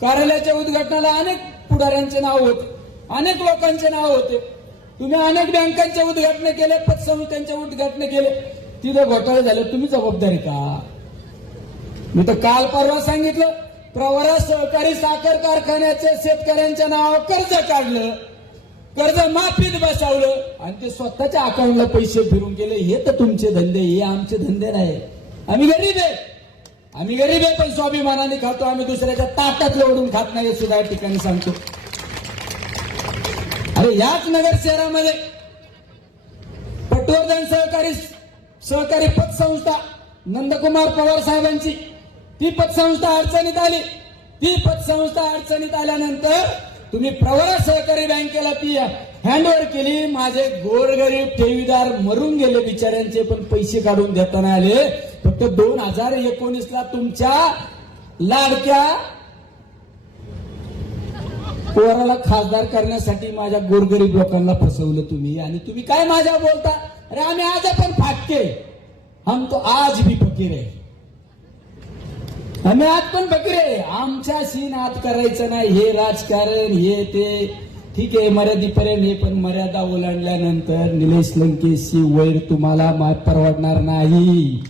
कार्यालयाच्या उद्घाटनाला अनेक पुढाऱ्यांचे नाव होते, अनेक लोकांचे नाव होते. तुम्ही अनेक बँकांचे उद्घाटन केले, पतसंस्थांचे उद्घाटन केले, तिथे घोटाळे झाले. तुम्ही जबाबदारी का? मी तर काल परवा सांगितलं, प्रवरा सहकारी साखर कारखान्याचे शेतकऱ्यांच्या नावावर कर्ज काढलं, कर्ज माफीत बसवलं आणि ते स्वतःच्या अकाउंटला पैसे फिरून गेले. हे तर तुमचे धंदे, हे आमचे धंदे नाही. आम्ही गरीब आहे, आम्ही गरीब आहे, पण स्वाभिमानाने खातो. आम्ही दुसऱ्याच्या ताटातलं ओढून खात नाही, हे सुद्धा या ठिकाणी सांगतो. अरे याच नगर शहरामध्ये पटवर्धन सहकारी पतसंस्था नंदकुमार पवार साहेबांची ती पतसंस्था अडचणीत आली. ती पतसंस्था अडचणीत आल्यानंतर तुम्ही प्रवरा सहकारी बँकेला ती हँडओव्हर केली. माझे गोरगरीब ठेवीदार मरून गेले बिचाऱ्यांचे, पण पैसे काढून देताना आले. फक्त 2019ला तुमच्या लाडक्या पोराला खासदार करण्यासाठी माझ्या गोरगरीब लोकांना फसवलं तुम्ही. आणि तुम्ही काय माझ्या बोलता? अरे आम्ही आज पण फाटके, हम तो आज भी फकीर आहे. आम्ही आज पण फकीर आहे. आमच्याशी नाद करायचं नाही. हे राजकारण हे ते ठीक आहे मर्यादेपर्यंत हे, पण मर्यादा ओलांडल्यानंतर निलेश लंकेशी वैर तुम्हाला परवडणार नाही.